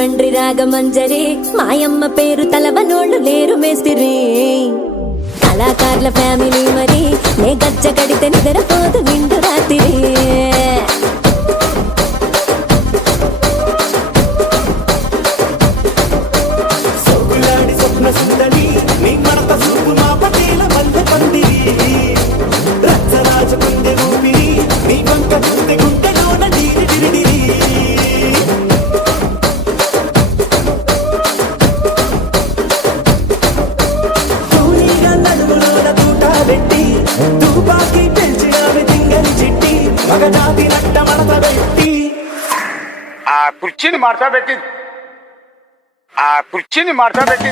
రాజమండ్రి రాగమంజరి మాయమ్మ పేరు తలవనోళ్ళు లేరు మేస్తిరి కళాకారుల ఫ్యామిలీ మరి నే గజ్జ కడితే నిద్రపోదు నిండు రాత్రి కుర్చీని మార్చా పెట్టి కుర్చీని మార్చా పెట్టి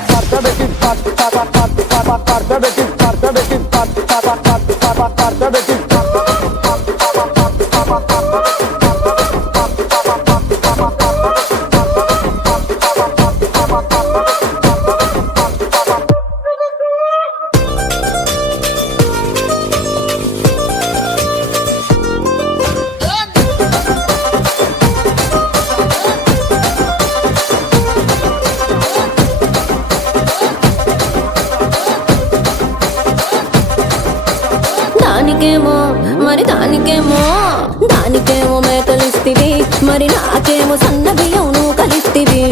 దానికేమో మేకలిస్తివి మరి నాకేమో సన్న బియ్యం నువ్వు కలిస్తివి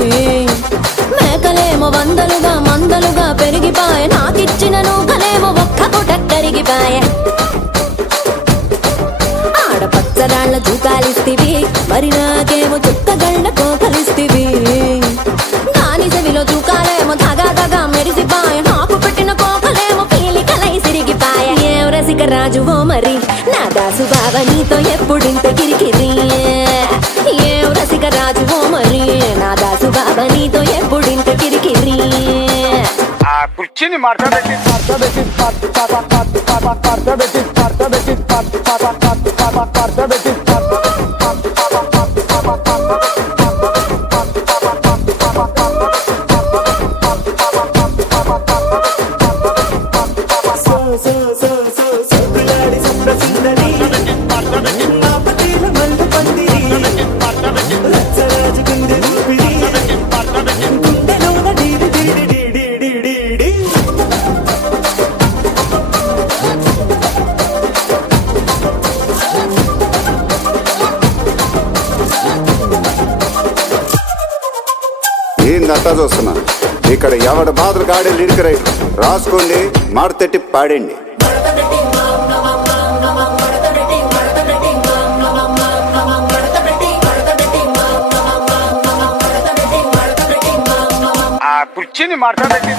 మేకలేమో వందలుగా మందలుగా పెరిగిపాయ నాకిచ్చిన నూకలేమో ఒక్క పూట కరిగిపాయ ఆడపచ్చరాళ్ళ జూకాలిస్తివి మరి నాకేమో చుక్కగళ్ళ కోకలిస్తివి దాని చెవిలో జూకాలేమో దగా దగా మెరిసిపాయ నాకు పెట్టిన కోకలేమో పీలికలై సిరిగిపాయ ఏం రసిక రాజువో మరి నా దాసు బాబా నీతో ఎప్పుడింత కిరికిరి ఏం రసిక రాజువో మరి నా దాసు బాబా నీతో ఎప్పుడింత కిరికిరి కుర్చీని మార్చా పెట్టి ఏందంతా చూస్తున్నా ఇక్కడ ఎవడ బాధలు గాడే లిరిక్ రైటర్ రాసుకోండి మాడతెట్టి పాడండి. కుర్చీని మార్చా పెట్టి